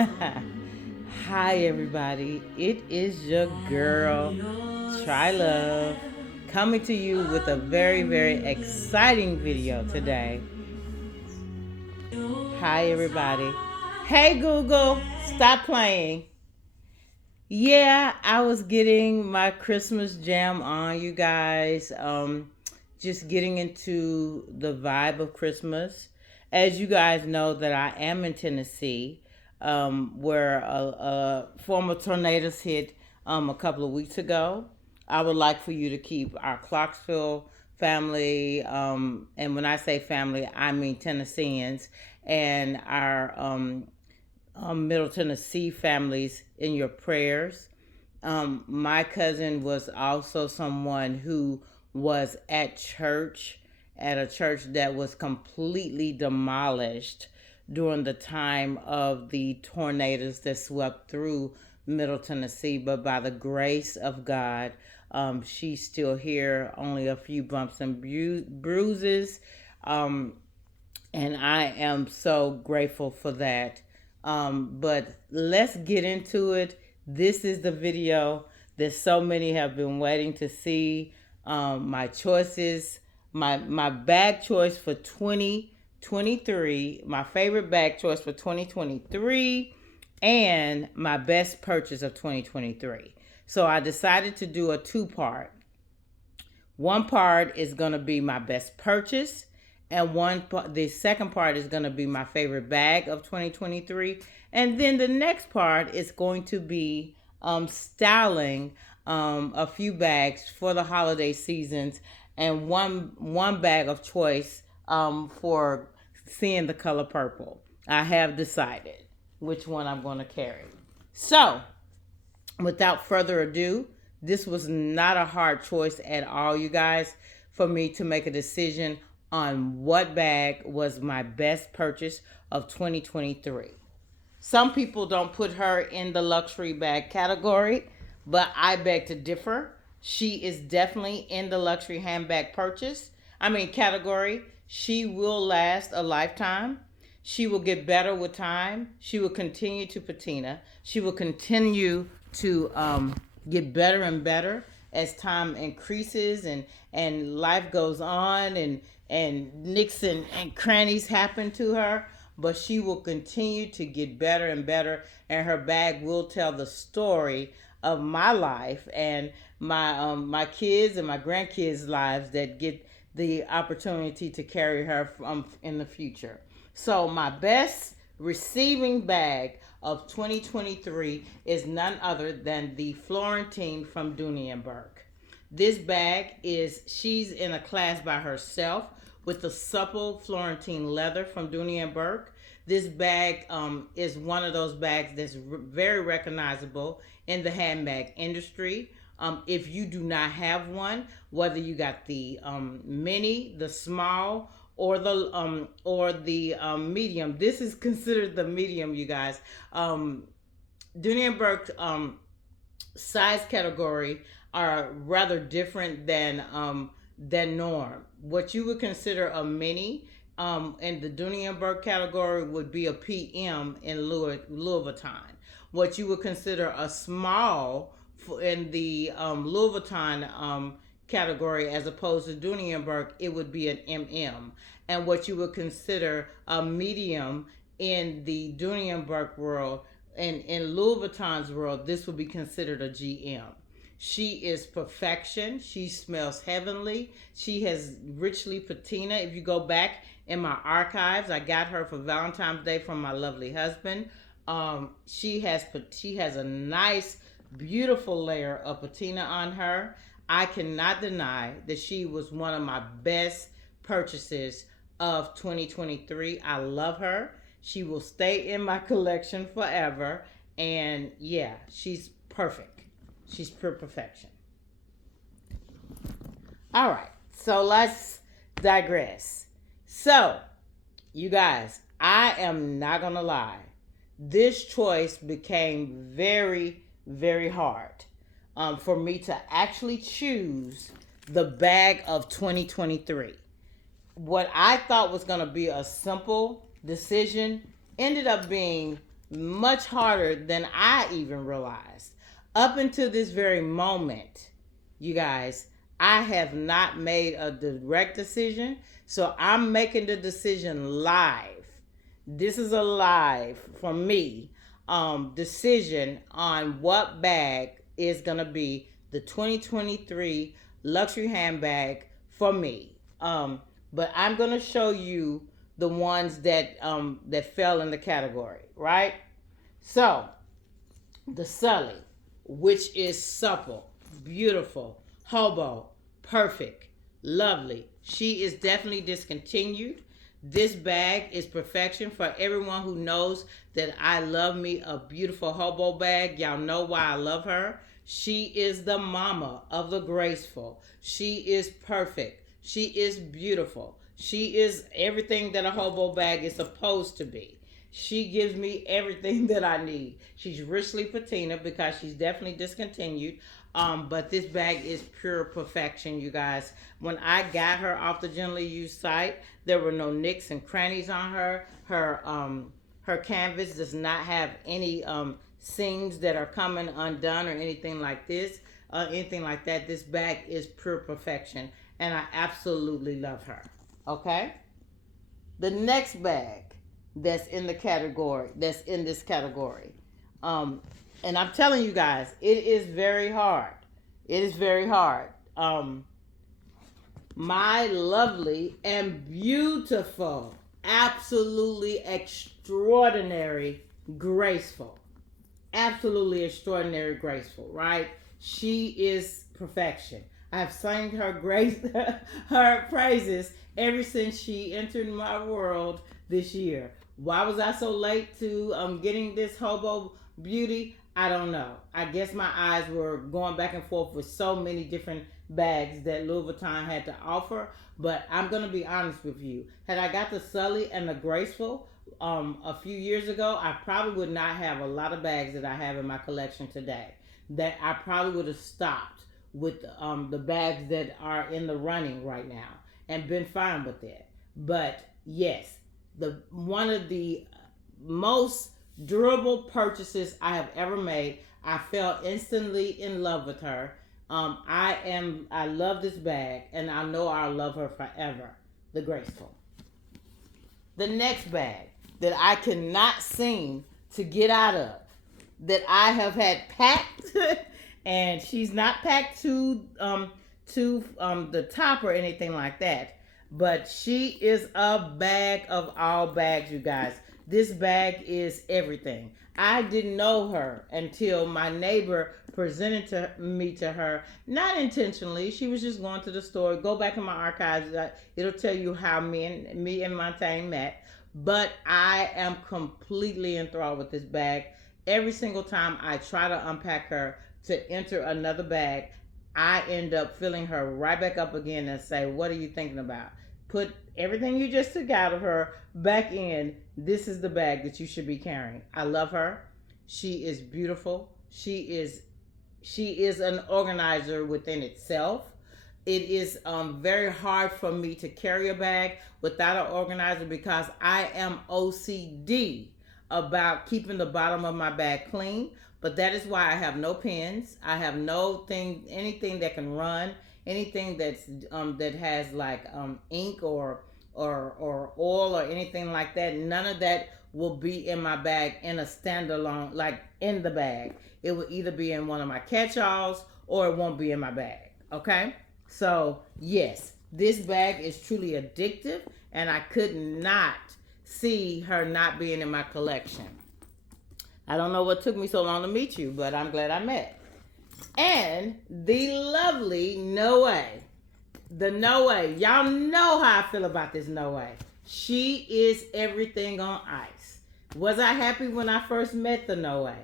Hi, everybody. It is your girl, Try Love, coming to you with a very, very exciting video today. Hi, everybody. Hey, Google, stop playing. Yeah, I was getting my Christmas jam on, you guys. Just getting into the vibe of Christmas. As you guys know, that I am in Tennessee, where a former tornadoes hit a couple of weeks ago. I would like for you to keep our Clarksville family, and when I say family, I mean Tennesseans, and our Middle Tennessee families in your prayers. My cousin was also someone who was at a church that was completely demolished during the time of the tornadoes that swept through Middle Tennessee. But by the grace of God, she's still here, only a few bumps and bruises. Um, and I am so grateful for that. But let's get into it. This is the video that so many have been waiting to see. My choices, my bag choice for 2023, my favorite bag choice for 2023, and my best purchase of 2023. So I decided to do a two-part. One part is going to be my best purchase, and the second part is going to be my favorite bag of 2023, and then the next part is going to be styling a few bags for the holiday seasons, and one bag of choice for seeing the color purple. I have decided which one I'm going to carry. So without further ado, this was not a hard choice at all, you guys, for me to make a decision on what bag was my best purchase of 2023. Some people don't put her in the luxury bag category, but I beg to differ. She is definitely in the luxury handbag category. She will last a lifetime. She will get better with time. She will continue to patina. She will continue to get better and better as time increases and life goes on and nicks and crannies happen to her. But she will continue to get better and better, and her bag will tell the story of my life and my kids and my grandkids' lives that get the opportunity to carry her from in the future. So my best receiving bag of 2023 is none other than the Florentine from Dooney and Burke. This bag she's in a class by herself with the supple Florentine leather from Dooney and Burke. This bag is one of those bags that's very recognizable in the handbag industry. If you do not have one, whether you got the mini, the small, or the medium, this is considered the medium, you guys. Dooney and Burke size category are rather different than norm. What you would consider a mini in the Dooney and Burke category would be a PM in Louis Vuitton. What you would consider a small in the Louis Vuitton category, as opposed to Dooney and Burke, it would be an MM. And what you would consider a medium in the Dooney and Burke world, and in Louis Vuitton's world, this would be considered a GM. She is perfection. She smells heavenly. She has richly patina. If you go back in my archives, I got her for Valentine's Day from my lovely husband. She has a nice, beautiful layer of patina on her. I cannot deny that she was one of my best purchases of 2023. I love her. She will stay in my collection forever. And yeah, she's perfect. She's pure perfection. All right, so let's digress. So, you guys, I am not going to lie. This choice became very, very hard for me to actually choose the bag of 2023. What I thought was going to be a simple decision ended up being much harder than I even realized. Up until this very moment, you guys, I have not made a direct decision. So I'm making the decision live. This is a live from me decision on what bag is going to be the 2023 luxury handbag for me. But I'm going to show you the ones that fell in the category, right? So the Sully, which is supple, beautiful, hobo, perfect, lovely. She is definitely discontinued. This bag is perfection for everyone who knows that I love me a beautiful hobo bag. Y'all know why I love her. She is the mama of the graceful. She is perfect. She is beautiful. She is everything that a hobo bag is supposed to be. She gives me everything that I need. She's richly patina because she's definitely discontinued. But this bag is pure perfection, you guys. When I got her off the Gently Used site, there were no nicks and crannies on her. Her canvas does not have any seams that are coming undone or anything like this. Anything like that. This bag is pure perfection, and I absolutely love her. Okay. The next bag that's in the category, that's in this category. And I'm telling you guys, it is very hard. It is very hard. My lovely and beautiful, absolutely extraordinary, graceful. Absolutely extraordinary, graceful, right? She is perfection. I've sung her grace, her praises ever since she entered my world this year. Why was I so late to getting this hobo beauty? I don't know. I guess my eyes were going back and forth with so many different bags that Louis Vuitton had to offer. But I'm gonna be honest with you. Had I got the Sully and the Graceful a few years ago, I probably would not have a lot of bags that I have in my collection today. That I probably would have stopped with the bags that are in the running right now and been fine with that. But yes, the one of the most durable purchases I have ever made. I fell instantly in love with her. I love this bag, and I know I'll love her forever. The Graceful. The next bag that I cannot seem to get out of, that I have had packed, and she's not packed to the top or anything like that, but she is a bag of all bags, you guys. This bag is everything. I didn't know her until my neighbor presented me to her, not intentionally. She was just going to the store. Go back in my archives. It'll tell you how me and Montaigne met. But I am completely enthralled with this bag. Every single time I try to unpack her to enter another bag, I end up filling her right back up again and say, what are you thinking about? Put everything you just took out of her back in. This is the bag that you should be carrying. I love her. She is beautiful. She is an organizer within itself. It is very hard for me to carry a bag without an organizer because I am OCD about keeping the bottom of my bag clean. But that is why I have no pens. I have anything that can run, anything that has like ink or oil or anything like that. None of that will be in my bag in a standalone, like in the bag. It will either be in one of my catch-alls or it won't be in my bag. Okay? So yes, this bag is truly addictive, and I could not see her not being in my collection. I don't know what took me so long to meet you, but I'm glad I met. And the lovely Noe. The Noe. Y'all know how I feel about this Noe. She is everything on ice. Was I happy when I first met the Noe?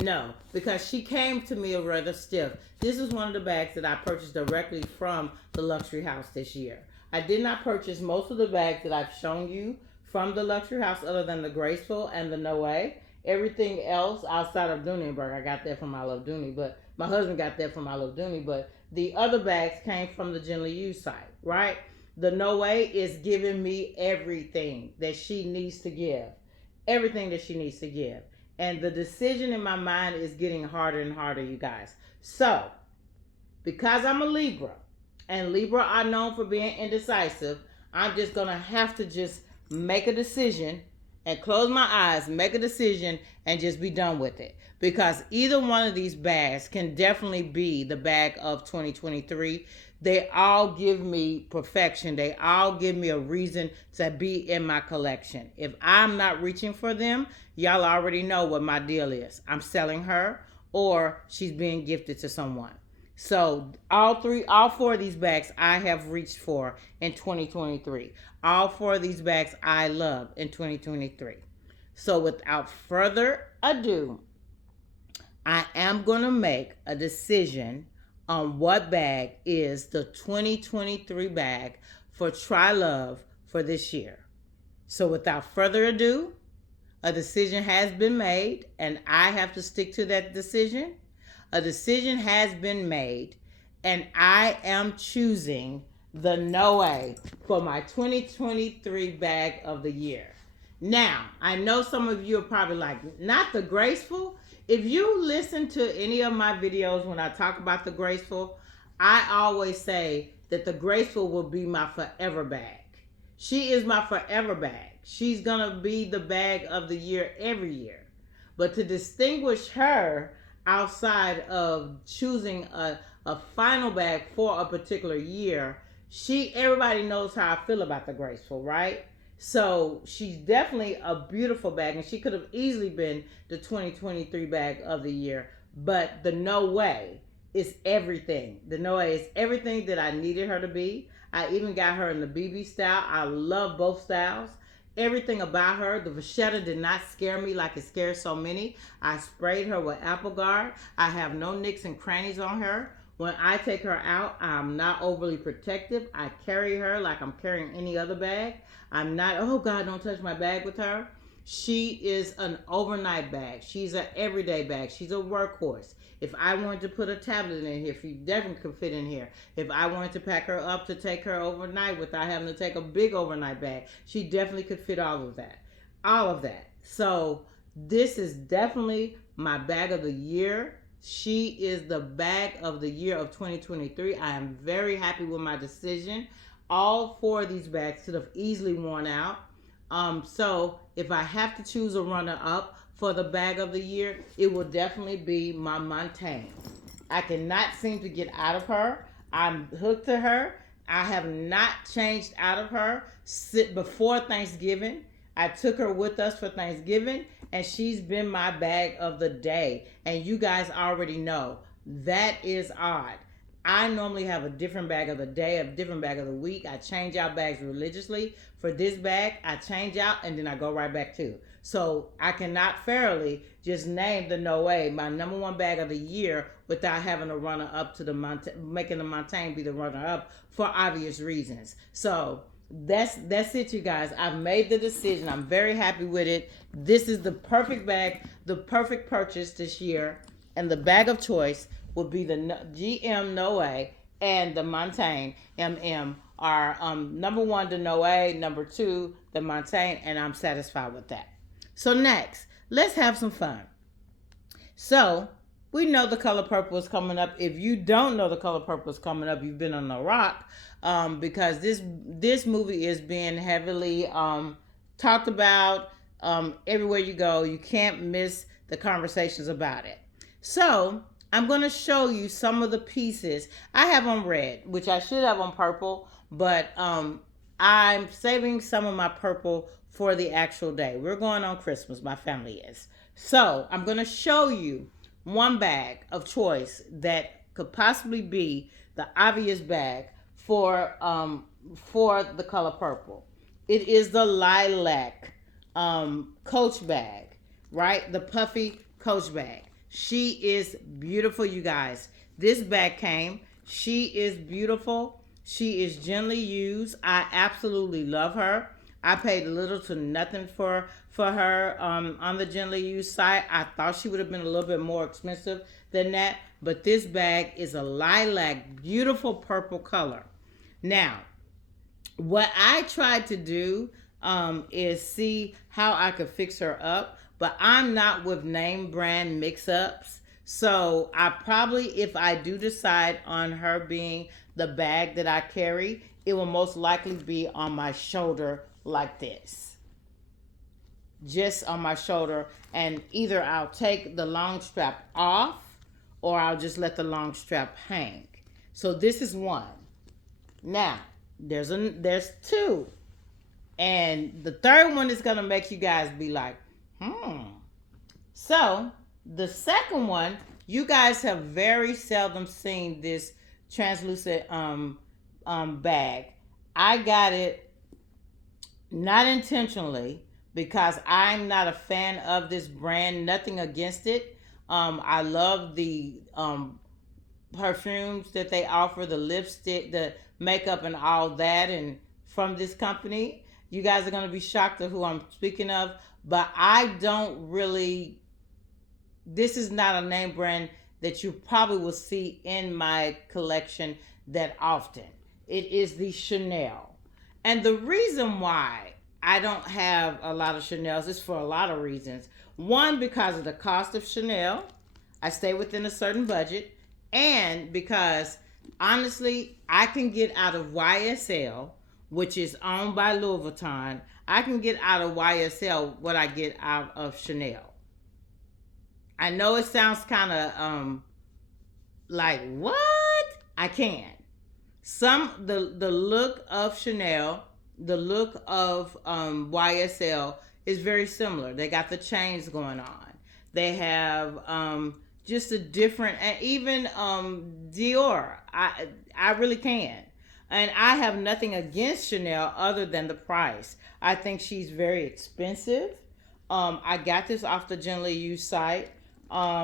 No, because she came to me rather stiff. This is one of the bags that I purchased directly from the luxury house this year. I did not purchase most of the bags that I've shown you from the luxury house other than the Graceful and the Noe. Everything else outside of Dooneyburg, I got that from I Love Dooney, but my husband got that from I Love Dooney, but the other bags came from the Gently Used site, right? The Noe is giving me everything that she needs to give. Everything that she needs to give. And the decision in my mind is getting harder and harder, you guys. So, because I'm a Libra, and Libra are known for being indecisive, I'm just going to have to just make a decision and close my eyes, make a decision, and just be done with it. Because either one of these bags can definitely be the bag of 2023. They all give me perfection. They all give me a reason to be in my collection. If I'm not reaching for them, y'all already know what my deal is. I'm selling her, or she's being gifted to someone. So all four of these bags I have reached for in 2023. All four of these bags I love in 2023. So without further ado, I am going to make a decision on what bag is the 2023 bag for Try Love for this year. So without further ado, a decision has been made and I have to stick to that decision. A decision has been made and I am choosing the Noe for my 2023 bag of the year. Now, I know some of you are probably like, not the Graceful. If you listen to any of my videos when I talk about the Graceful, I always say that the Graceful will be my forever bag. She is my forever bag. She's going to be the bag of the year every year. But to distinguish her outside of choosing a final bag for a particular year, everybody knows how I feel about the Graceful, right? So she's definitely a beautiful bag, and she could have easily been the 2023 bag of the year. But the Noe is everything. The Noe is everything that I needed her to be. I even got her in the BB style. I love both styles. Everything about her. The vachetta did not scare me like it scares so many. I sprayed her with Apple Guard. I have no nicks and crannies on her. When I take her out, I'm not overly protective. I carry her like I'm carrying any other bag. I'm not, oh God, don't touch my bag with her. She is an overnight bag. She's an everyday bag. She's a workhorse. If I wanted to put a tablet in here, she definitely could fit in here. If I wanted to pack her up to take her overnight without having to take a big overnight bag, she definitely could fit all of that. All of that. So this is definitely my bag of the year. She is the bag of the year of 2023. I am very happy with my decision. All four of these bags could have easily worn out. So if I have to choose a runner-up for the bag of the year, it will definitely be my Montaigne. I cannot seem to get out of her. I'm hooked to her. I have not changed out of her before Thanksgiving. I took her with us for Thanksgiving, and she's been my bag of the day. And you guys already know that is odd. I normally have a different bag of the day, a different bag of the week. I change out bags religiously. For this bag, I change out and then I go right back to. So I cannot fairly just name the Noe my number one bag of the year without having a runner up to making the Montaigne be the runner up for obvious reasons. So that's it, you guys. I've made the decision. I'm very happy with it. This is the perfect bag, the perfect purchase this year, and the bag of choice would be the GM Noe and the Montaigne MM are number one, the Noe, number two, the Montaigne, and I'm satisfied with that. So next, let's have some fun. So we know the color purple is coming up. If you don't know the color purple is coming up, you've been on the rock, because this movie is being heavily talked about everywhere you go. You can't miss the conversations about it. So I'm going to show you some of the pieces I have on red, which I should have on purple, but I'm saving some of my purple for the actual day. We're going on Christmas, my family is. So I'm going to show you one bag of choice that could possibly be the obvious bag for the color purple. It is the lilac Coach bag, right? The puffy Coach bag. She is beautiful, you guys. This bag came. She is beautiful. She is gently used. I absolutely love her. I paid little to nothing for her on the gently used side. I thought she would have been a little bit more expensive than that. But this bag is a lilac, beautiful purple color. Now, what I tried to do is see how I could fix her up. but I'm not with name brand mix-ups. So I probably, if I do decide on her being the bag that I carry, it will most likely be on my shoulder like this, just on my shoulder, and either I'll take the long strap off or I'll just let the long strap hang. So this is one. Now there's two, and the third one is gonna make you guys be like, So the second one, you guys have very seldom seen this translucent bag. I got it not intentionally because I'm not a fan of this brand. Nothing against it. I love the perfumes that they offer, the lipstick, the makeup, and all that, and from this company. You guys are gonna be shocked at who I'm speaking of, but I don't really. This is not a name brand that you probably will see in my collection that often. It is the Chanel. And the reason why I don't have a lot of Chanels is for a lot of reasons. One, because of the cost of Chanel. I stay within a certain budget. And because, honestly, I can get out of YSL, which is owned by Louis Vuitton, I can get out of YSL what I get out of Chanel. I know it sounds kind of like, what? I can. The look of Chanel, the look of YSL is very similar. They got the chains going on. They have just a different, and even Dior. I really can. And I have nothing against Chanel other than the price. I think she's very expensive. I got this off the Gently Used site at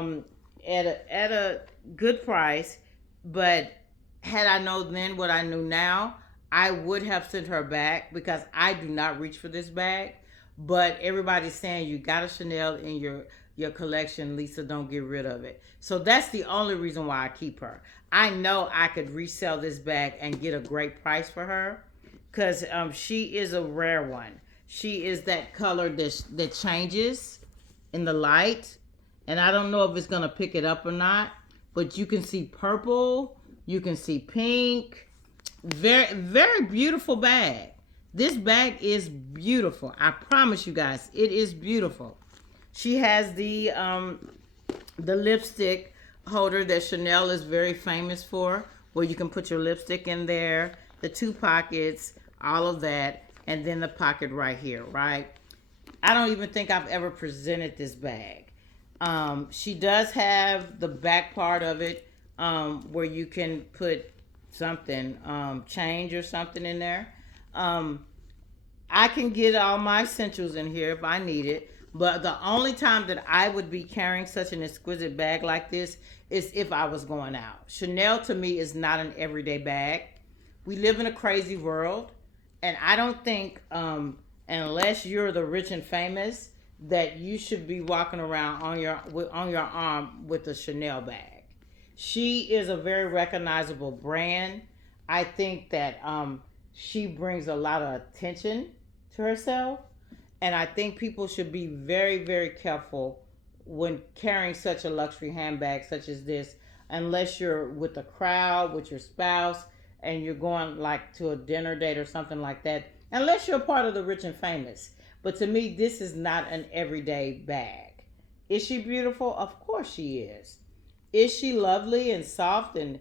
a good price, but had I known then what I knew now, I would have sent her back because I do not reach for this bag. But everybody's saying you got a Chanel in your collection, Lisa, don't get rid of it. So that's the only reason why I keep her. I know I could resell this bag and get a great price for her because she is a rare one. She is that color that changes in the light, and I don't know if it's gonna pick it up or not, but you can see purple, you can see pink. Very, very beautiful bag. This bag is beautiful. I promise you guys, it is beautiful. She has the lipstick holder that Chanel is very famous for, where you can put your lipstick in there, the two pockets, all of that, and then the pocket right here, right? I don't even think I've ever presented this bag. She does have the back part of it where you can put something, change or something in there. I can get all my essentials in here if I need it. But the only time that I would be carrying such an exquisite bag like this is if I was going out. Chanel to me is not an everyday bag. We live in a crazy world, and I don't think unless you're the rich and famous that you should be walking around on your arm with a Chanel bag. She is a very recognizable brand. I think that she brings a lot of attention to herself. And I think people should be very, very careful when carrying such a luxury handbag such as this, unless you're with a crowd, with your spouse, and you're going like to a dinner date or something like that, unless you're part of the rich and famous. But to me, this is not an everyday bag. Is she beautiful? Of course she is. Is she lovely and soft and